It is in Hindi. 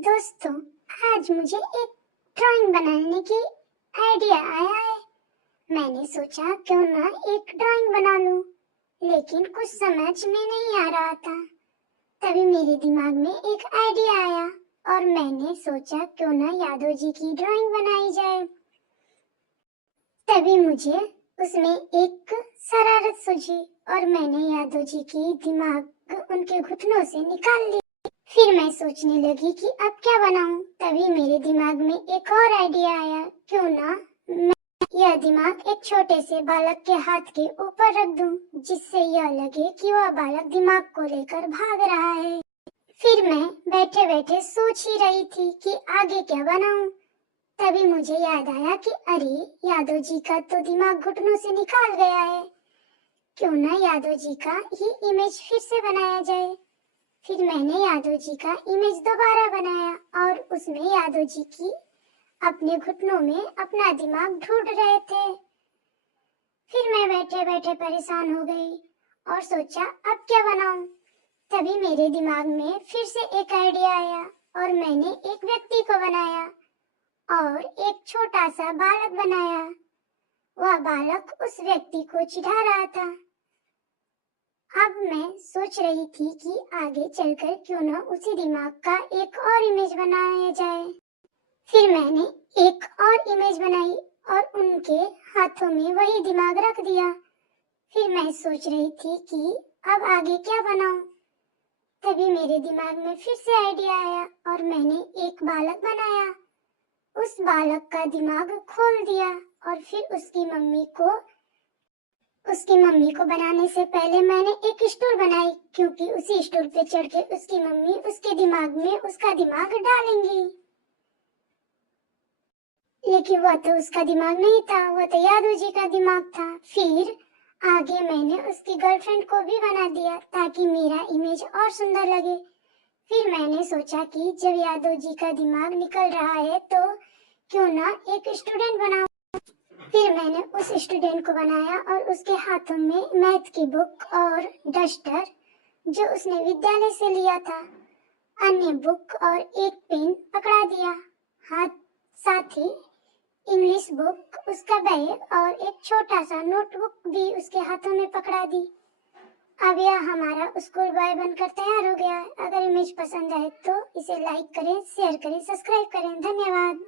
दोस्तों, आज मुझे एक ड्राइंग बनाने की आइडिया आया है। मैंने सोचा क्यों ना एक ड्राइंग बना लूं, लेकिन कुछ समझ में नहीं आ रहा था। तभी मेरे दिमाग में एक आइडिया आया और मैंने सोचा क्यों ना यादव जी की ड्राइंग बनाई जाए। तभी मुझे उसमें एक शरारत सूझी और मैंने यादव जी की दिमाग उनके घुटनों से निकाल ली। फिर मैं सोचने लगी कि अब क्या बनाऊं। तभी मेरे दिमाग में एक और आइडिया आया, क्यों ना मैं यह दिमाग एक छोटे से बालक के हाथ के ऊपर रख दूं, जिससे यह लगे कि वह बालक दिमाग को लेकर भाग रहा है। फिर मैं बैठे बैठे सोच ही रही थी कि आगे क्या बनाऊं। तभी मुझे याद आया कि अरे, यादव जी का तो दिमाग घुटनों से निकाल गया है, क्यों ना यादव जी का ही इमेज फिर से बनाया जाए। फिर मैंने यादव जी का इमेज दोबारा बनाया और उसमें यादव जी की अपने घुटनों में अपना दिमाग ढूंढ रहे थे। फिर मैं बैठे बैठे परेशान हो गई और सोचा अब क्या बनाऊं। तभी मेरे दिमाग में फिर से एक आइडिया आया और मैंने एक व्यक्ति को बनाया और एक छोटा सा बालक बनाया। वह बालक उस व्यक्ति को चिढ़ा रहा था। अब मैं सोच रही थी कि आगे चलकर क्यों न उसी दिमाग का एक और इमेज बनाया जाए। फिर मैंने एक और इमेज बनाई और उनके हाथों में वही दिमाग रख दिया। फिर मैं सोच रही थी कि अब आगे क्या बनाऊं। तभी मेरे दिमाग में फिर से आइडिया आया और मैंने एक बालक बनाया। उस बालक का दिमाग खोल दिया और फिर उसकी मम्मी को बनाने से पहले मैंने एक स्टूल बनाई, क्योंकि उसी स्टूल पे चढ़ के उसकी मम्मी उसके दिमाग में उसका दिमाग डालेंगी। लेकिन वह तो उसका दिमाग नहीं था, वह तो यादव जी का दिमाग था। फिर आगे मैंने उसकी गर्लफ्रेंड को भी बना दिया ताकि मेरा इमेज और सुंदर लगे। फिर मैंने सोचा कि जब यादव जी का दिमाग निकल रहा है तो क्यों ना एक स्टूडेंट बनाऊं। फिर मैंने उस स्टूडेंट को बनाया और उसके हाथों में मैथ की बुक और डस्टर, जो उसने विद्यालय से लिया था, अन्य बुक और एक पेन पकड़ा दिया। साथ ही इंग्लिश बुक, उसका बैग और एक छोटा सा नोटबुक भी उसके हाथों में पकड़ा दी। अब यह हमारा स्कूल बॉय बनकर तैयार हो गया। अगर इमेज पसंद आए तो इसे लाइक करें, शेयर करें, सब्सक्राइब करें। धन्यवाद।